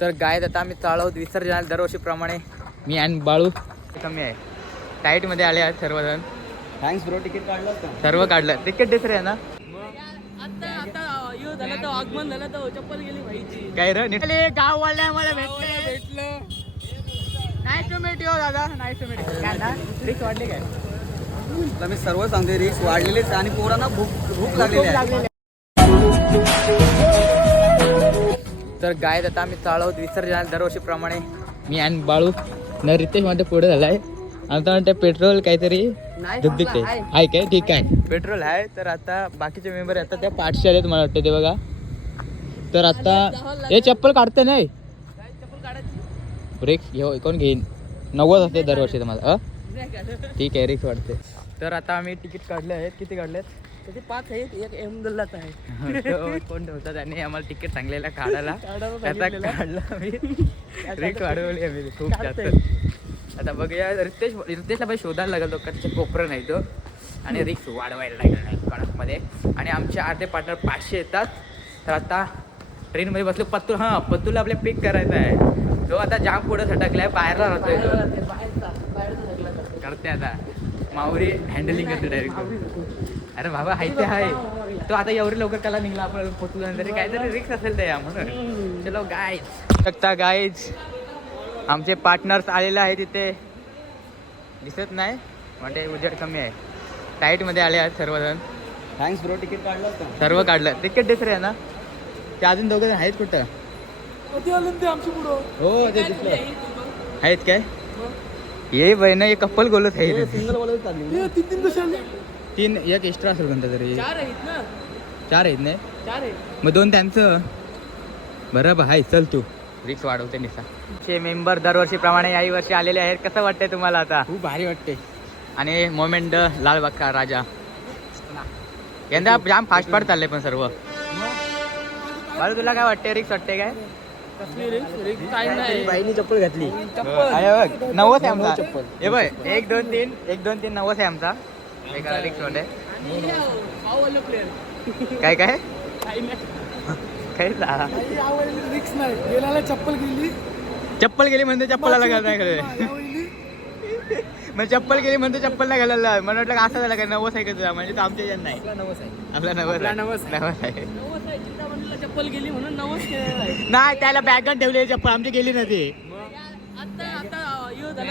तर गायत आता आम्ही चालवत विसर्जनाला दरवर्षीप्रमाणे. मी आणि बाळू कमी आहे. टाईटमध्ये आले आहेत सर्वजण. थँक्स ब्रो तिकीट काढलं सर्व काढलं. तिकीट देत रे ना. आता आता यो झालं तर आगमन झालं तर चप्पल गेली भाईची. काय रे मला भेटले. भेटलं. नाईस टू मीट यो दादा. नाईस टू मीट काय ना रिक्स वाढले काय? तुला मी सर्व सांगते रिक्स वाढलेलेच आणि पोरांना भूक भूक लागलेली आहे. तर गायत आता आम्ही चालवत विसर्जनाला दरवर्षीप्रमाणे. मी आणि बाळू. न रितेशमध्ये पुढे झालाय आता म्हणते पेट्रोल काहीतरी दुगदुग आहे. काय? ठीक आहे. पेट्रोल आहे. तर आता बाकीचे मेंबर आता त्या पाठशी आलेत मला वाटतं ते बघा. तर आता हे चप्पल काढते नाही. रिक्स घेऊ कोण घेईन? नव्वद असते दरवर्षी तुम्हाला? ठीक आहे रिक्स वाढते. तर आता आम्ही तिकीट काढले आहेत. किती त्याचे पाच आहेत एक एम दल्लात आहे. तो कोण ठेवता त्यांनी आम्हाला तिकीट सांगलेलं काढायला. त्याचा. काढला आम्ही. रिक्स वाढवली आम्ही खूप जास्त. आता बघूया रितेश रितेशला पण शोधायला लागेल तो कच्चे कोपरं नाही तो. आणि रिक्स वाढवायला लागेल कडकमध्ये. आणि आमचे अर्धे पार्टनर पाचशे येतात. तर आता ट्रेनमध्ये बसलो पत्तू हां पत्तूला आपल्या पिक करायचा आहे. तो आता जाम पुढे सटकलाय बाहेरला राहतोय तो. करते आता. माऊरी हँडलिंग करते डायरेक्ट अरे बाबा हाय ते हाय. तो आता एवढे लवकर कला निघला आपण तरी काहीतरी रिक्स असेल ते या म्हणून. चलो गाईज शकता गाईज आमचे पार्टनर्स आलेले आहे तिथे दिसत नाही म्हणजे उजेड कमी आहे. टाईटमध्ये आले आहेत सर्वजण. थँक्स ब्रो तिकीट काढलं सर्व काढलं. तिकीट देत रे ना. ते अजून दोघं जण आहेत कुठं? हो ते दिसलं. आहेत काय? ये बहिण हे कप्पल गोलत आहे सिंगल वाला चालली. तीन एक एक्स्ट्रा असेल कोणता तरी. चार आहेत ना? चार आहेत नाही चार आहेत. मग दोन त्यांचं. बरं हाय चल तू. रिक्स वाढवते निसा. चे मेंबर दरवर्षीप्रमाणे याही वर्षी आलेले आहेत. कसं वाटतंय तुम्हाला आता? खूप भारी वाटते आणि मोमेंट लालबागचा राजा. यंदा जाम फास्ट फास्ट चाललंय पण सर्व. बरं तुला काय वाटते रिक्स वाटते काय? बाईनी चप्पल घातली. चप्पल. अरे बघ नवस आहे आमचा. चप्पल. हे बघ एक दोन तीन एक दोन तीन नवस आहे आमचा. काय काय काय? रिक्स नाही. गेल्याला चप्पल गेली. चप्पल गेली म्हणते चप्पलला खरं मग चप्पल गेली म्हणते चप्पल नाही घालायला. मला वाटलं का असं झालं काय नवस आहे का म्हणजे तो आमच्या जण नाही. आपला नवस. नवस. नवस आहे. चप्पल गेली म्हणून नवस नाही त्याला बॅगन ठेवली चप्पल. आमची गेली नव्हती. आता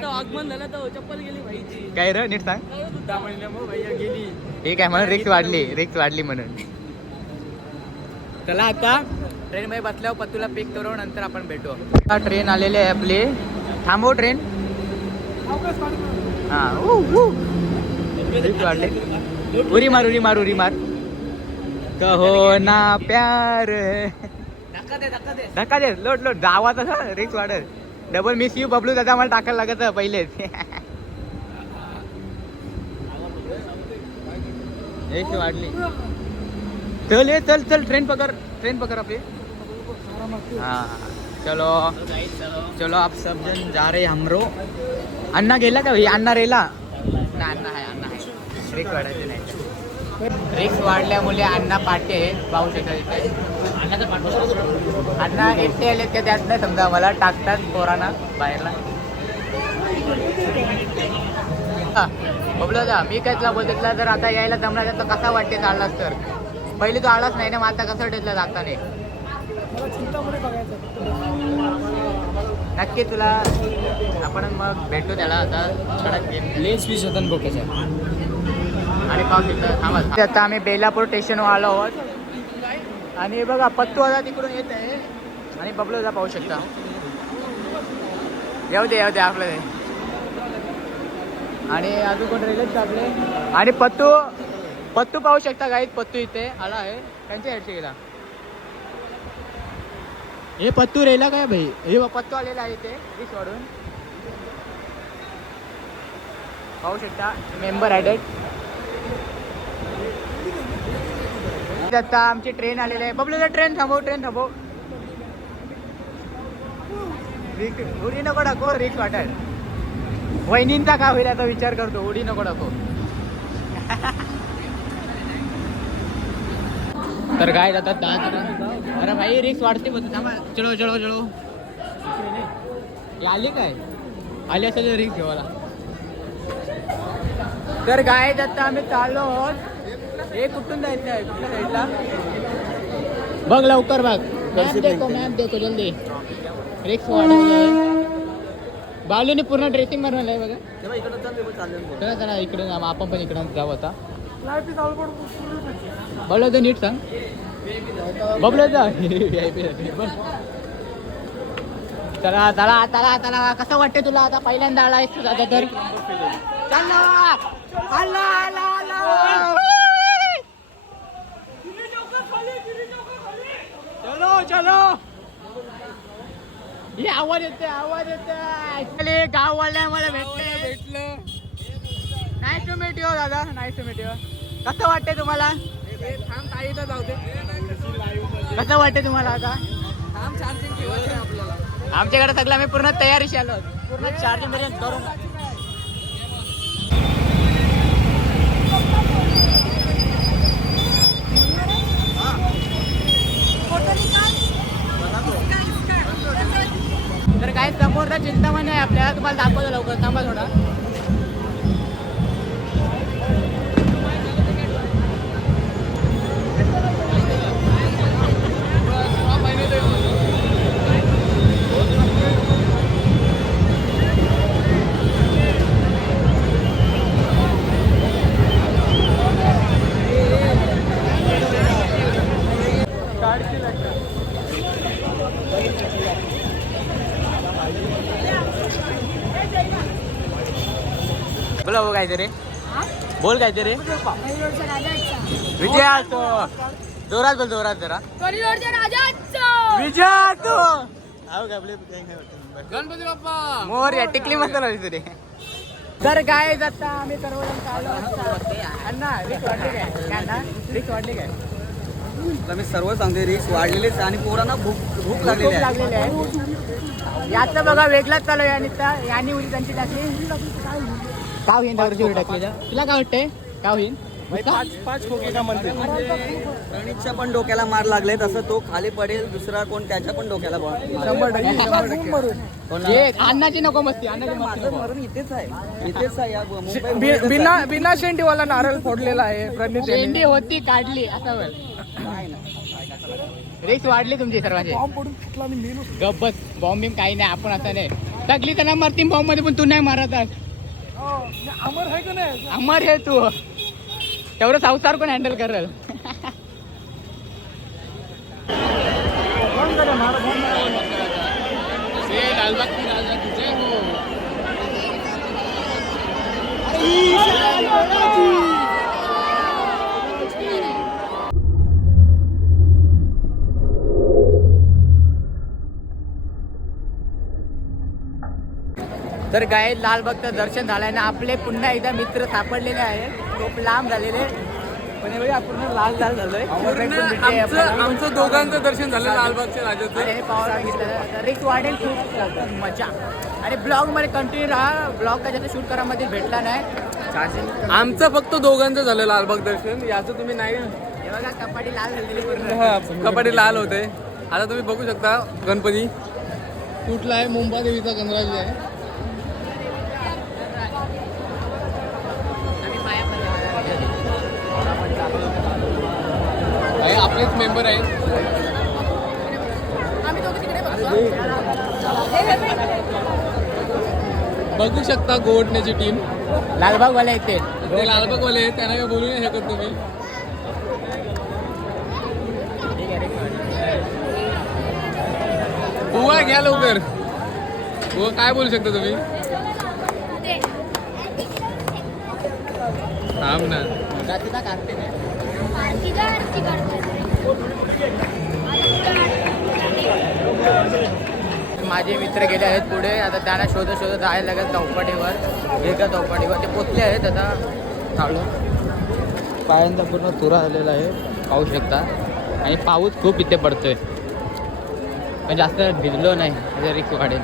आता यो झालं तर आगमन झालं तर चप्पल गेली भाईची. काय र नीट सांग. भैया गेली. ठीक आहे म्हणून रिक्स वाढली रिक्स वाढली म्हणून. चला आता ट्रेन मध्ये बसल्यावर पत्तूला पिक करू नंतर आपण भेटू. आता ट्रेन आलेली आहे आपली. थांबव ट्रेन हा. रिक्स वाढले. उरी मार उरी मार उरी मार. कहो ना प्यार. धक्का दे धक्का दे. धक्का दे. लोट लोट. जावा तसा रिक्स वाढत डबल मिस यू बबलू दादा मला टाकायला लागत पहिलेच. रिक्स वाढली. चल ये चल चल ट्रेन पकड़ ट्रेन पकड़ आपली. हाँ चलो. चलो आप सब जन जा रहे हमरो अण्णा गेला का भाई? अण्णा रेला? ना अण्णा आहे अण्णा आहे. रिक्स वाढायचे नाही. रिक्स वाढल्यामुळे अण्णा पाटे पाहू शकत इथे अण्णा एकटे आलेत का त्यात नाही समजा मला टाकतात पोरांना बाहेरला. हा, बबलू दादा मी काय तुला बोलतो जर आता यायला जमला तर कसा वाटते चाललास तर? पहिले तू आलाच नाही ना मग आता कसं वाटेल जाताने? नक्की तुला आपण मग भेटू त्याला आता. लेस वीस होता आणि पाऊस येतं थांबा. आता आम्ही बेलापूर स्टेशनवर आलो आहोत. आणि हे बघा पत्तू आता तिकडून येत आहे. आणि बबलूचा पाहू शकता. येऊ दे येऊ दे आपलं आणि अजून कोण रेल्वेच आपले? आणि पत्तू पत्तू पाहू शकता गाईत पत्तू इथे आला आहे. त्यांच्या हेडचे गेला हे पत्तू रेला काय भाई? हे पत्तू आलेला आहे इथे वाढून पाहू शकता मेंबर ॲडेड आता आमची ट्रेन आलेली आहे. बबलू ट्रेन थांबव ट्रेन थांबव. रिक- उडी नको टाको रिक्स वाटेल वहिनींचा का होईल आता विचार करतो उडी नको टाको तर काय जातात दहा अरे भाई रिक्स वाढते बघ थांबा. चलो चलो चलो आली काय? आली असेल रिक्स घेवाला तर काय आता आम्ही चाललो आहोत. हे कुठून जायचं आहे कुठल्या साईडला बघ लवकर बघ. मॅप देखो मॅप देखो जल्दी. रिक्स बालूने पूर्ण ड्रेसिंग बनवलंय बघा. चालले मग. चला इकडे आपण पण इकडे जाऊ आता. तर नीट सांग. बबलो जा. बोल. चला चला चला चला. कसं वाटते तुला आता? पहिल्यांदा आलायस तू आता तर चला आला आला आला. चलो चलो. हे आवाज येते आवाज येते गाववाल्या मला भेटले. भेटलं. नाईस टू मीट यू दादा. नाईस टू मीट यू कसं वाटते तुम्हाला? कसं वाटते तुम्हाला आता? आमच्याकडे सगळं आम्ही पूर्ण तयारीशी आलो. पूर्ण चार्जिंग बिर्जन करून तुम्हाला दाखवतो लवकर. थांबा थोडा. बोला हो काहीतरी. बोल काहीतरी. विजय असतो जोरात बोल जोरात जरा. विजय असतो गणपती बाप्पा. मोर या टिकली मस्त लावली तुरे. तर काय आता आम्ही तुला मी सर्व सांगते रिक्स वाढलेलेच आणि पोरांना भूक भूक खूप लागलेली आहे. याचं बघा वेगळाच चालू आहे आणि त्यांची टाकली. काय होईन दगडाची उडी टाकली तर? तुला काय वाटतंय? काय होईन पाच खोके का म्हणते? प्रणितच्या पण डोक्याला मार लागले तसं तो खाली पडेल दुसरा कोण त्याच्या पण डोक्याला शंभर अण्णाची नको मस्ती अण्णाची मस्ती. नको. मरून इथेच आहे. इथेच आहे या मुंबई बिना बिना शेंडीवाला नारळ फोडलेला आहे प्रणित शेंडी होती काढली असं रिक्स वाढली तुमची सर्वांची. गब्बस बॉम्ब बिम काही नाही आपण असं नाही. टाकली तर ना मारती बॉम्बमध्ये पण तू नाही मारत आज. अमर आहे का नाही? अमर हे तू. तेवढं संसार कोण हँडल करल? तर काय लालबागचं दर्शन झालंय ना आपले पुन्हा एकदा मित्र सापडलेले आहेत. खूप लांब झालेले. पण एवढी पूर्ण लाल लाल झालोय. आमचं आमचं दोघांचं दर्शन झालं लालबागच्या राजाचं. पावर बघितलं रिक्स वाढेल खूप. मजा. आणि ब्लॉगमध्ये कंटिन्यू राहा. ब्लॉग का शूट करामध्ये भेटला नाही. आमचं फक्त दोघांचं झालं लालबाग दर्शन. याचं तुम्ही नाही हे बघा कपाटी लाल झालेली हा, कपाटी लाल होते. आता तुम्ही बघू शकता गणपती. कुठला आहे? मुंबा देवीचा गणराज आहे. हे आपलेच मेंबर आहेत. आम्ही दोघं तिकडे बघतो. बघू शकता गोवटण्याची टीम लालबाग वाले येते ते लालबागवाले आहेत त्यांना काय बोलू नाही शकत तुम्ही बुवा घ्या लवकर. बुवा काय बोलू शकता तुम्ही? थांब ना. आहे. माझे मित्र गेले आहेत पुढे. आता त्यांना शोधत शोधत जायला लागेल चौपाटीवर एका चौपाटीवर. ते पोचले आहेत आता चालू पायांचा पूर्ण तुरा झालेला आहे पाहू शकता. आणि पाऊस खूप इथे पडतोय. पण जास्त भिजलो नाही रिक्स वाढेल.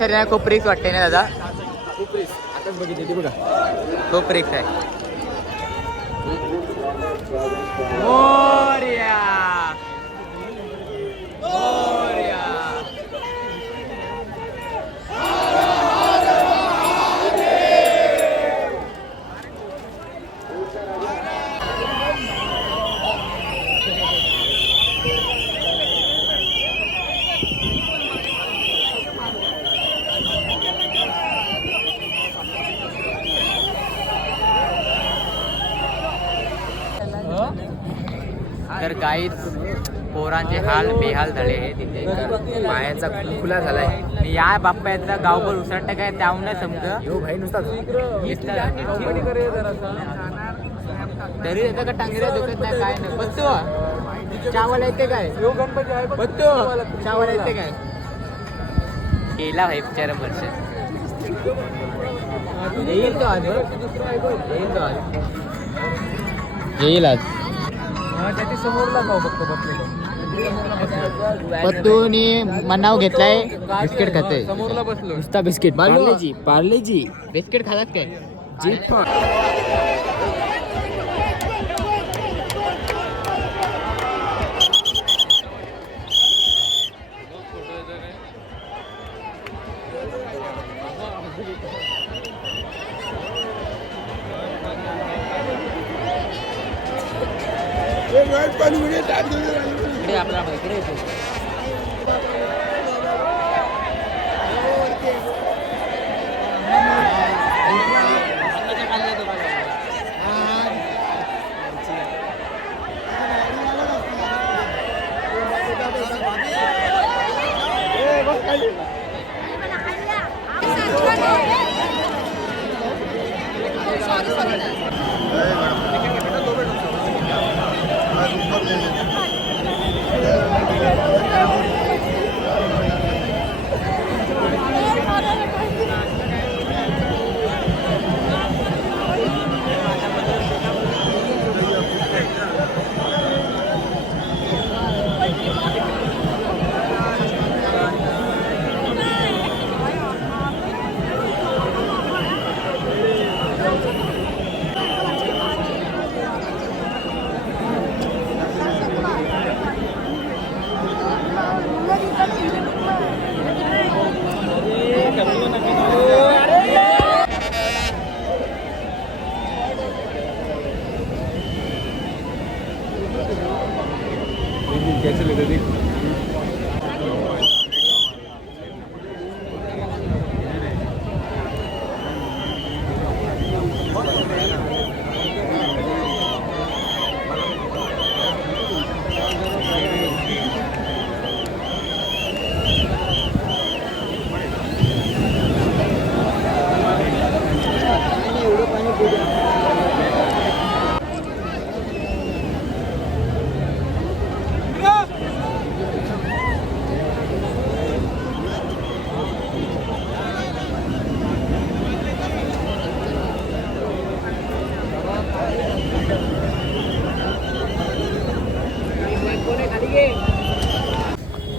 सर खूप रिक्स वाटते ना दादा? खूप रिस्क आताच बघितली ती बघा. खूप रिक्स आहे. मोरया मोरया तर काहीच पोरांचे हाल बेहाल झाले हे तिथे. पायाचा खुला झालाय. आणि या बाप्पाचा गावभर उसळतं काय त्याहून समज भाई नुसता तरी येतं का टांगऱ्या दुखत नाही काय नाही. बघतो चावल येते काय? आहे बघतो चावल येते काय? केला भाई बिचारा वर्ष. येईल तो आज येईल तो आज. येईल आज. त्याच्या समोरला खाऊ फक्त बसलेलो. पत्तूनी मनाव घेतलाय बिस्किट खाते समोरला बसलो. नुसता बिस्किट. पार्लेजी पार्लेजी. बिस्किट खालात काय? जी इकडे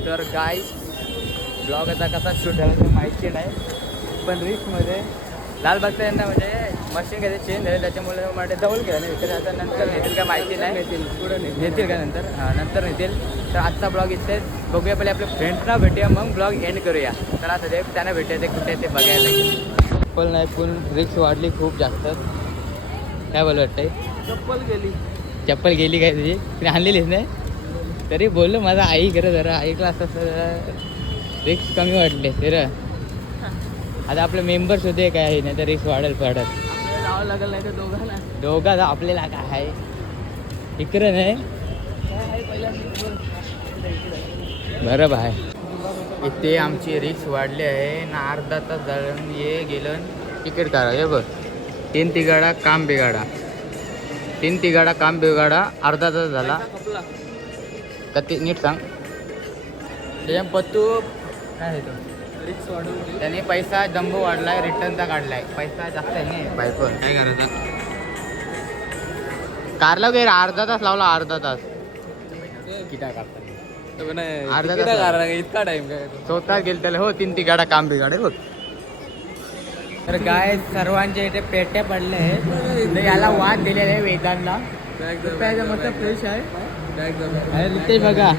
तर गाय ब्लॉग आता कसा शूट झाला ते माहिती नाही. पण रिस्कमध्ये लालबागचा यांना म्हणजे मशीन काही चेंज झाले त्याच्यामुळे म्हणजे जवळ गेला नाही. तर आता नंतर नेतील का माहिती नाही. नेतील पुढे नेतील. का नंतर? हां नंतर नेतील. तर आजचा ब्लॉग इथे बघूया पहिले आपल्या फ्रेंड्सना भेटूया मग ब्लॉग एंड करूया. तर आता ते त्यांना भेटूया ते कुठे ते बघायला चप्पल नाही पण रिक्स वाढली खूप जास्त. काय बोल वाटतंय? चप्पल गेली. चप्पल गेली काय तुझी? तिने आणलेलीच नाही? तरी बोललो माझा आई खरं जरा ऐकला असं रिक्स कमी वाटले तर आता आपले मेंबर्स होते काय आहे नाही तर रिक्स वाढत वाढत आपल्याला जावं लागेल नाही तर दोघांना. दोघा आपल्याला काय आहे? इकडं नाही. बरं आहे इथे आमची रिक्स वाढली आहे. ना अर्धा तास झालं ये गेलं तिकीट करा हे बघ. तीन तिगाडा काम बिगाडा तीन तिगाडा काम बिगाडा अर्धा तास झाला. का ते नीट सांग. त्याच्या पत्तू काय आहे तो? त्याने पैसा जम्बो वाढलाय रिटर्नचा काढलाय. पैसा जास्त आहे नाही बायको काय करायचं? कारला गेर अर्धा तास लावला अर्धा तास. किती करता अर्धा तास. इतका टाइम काय स्वतः गेल त्याला हो तीन ती गाडा काम बिघाडेल बघ. तर काय सर्वांच्या इथे पेट्या तर याला वाद दिलेला आहे वेदांना. मस्त फ्रेश आहे. अरे रितेश बघा.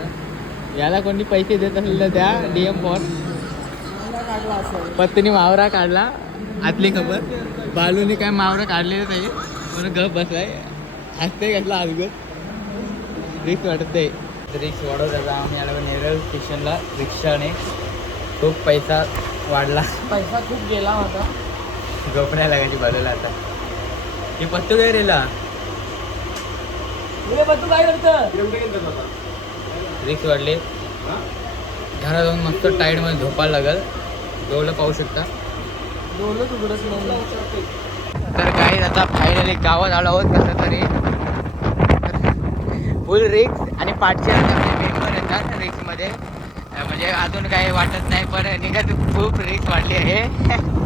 याला कोणी पैसे देत असेल तर त्या डीएम फॉर पत्नी मावरा काढला. आतली खबर. बालूने काय मावरा काढलेलं नाही. म्हणून गप बसलाय. हसते घातला अजून रिक्स वाटते रिक्स वाढवत आम्ही आलो नेरळ स्टेशनला. रिक्षाने खूप पैसा वाढला. पैसा खूप गेला होता. झोपण्या लागायची बाजूला आता. ही पत्तू काय रेला तू काय करतं रिक्स वाढले. घरात जाऊन मस्त टाईडमध्ये झोपायला लागल. डोळं पाहू शकता. डोलं तुकडच नाही. तर काही आता फायनली गावात आलो आहोत. कसं तरी. फुल रिक्स आणि पाचशे मेंबर येतात रिक्समध्ये म्हणजे अजून काही वाटत नाही पण निघत खूप रिक्स वाढली आहे.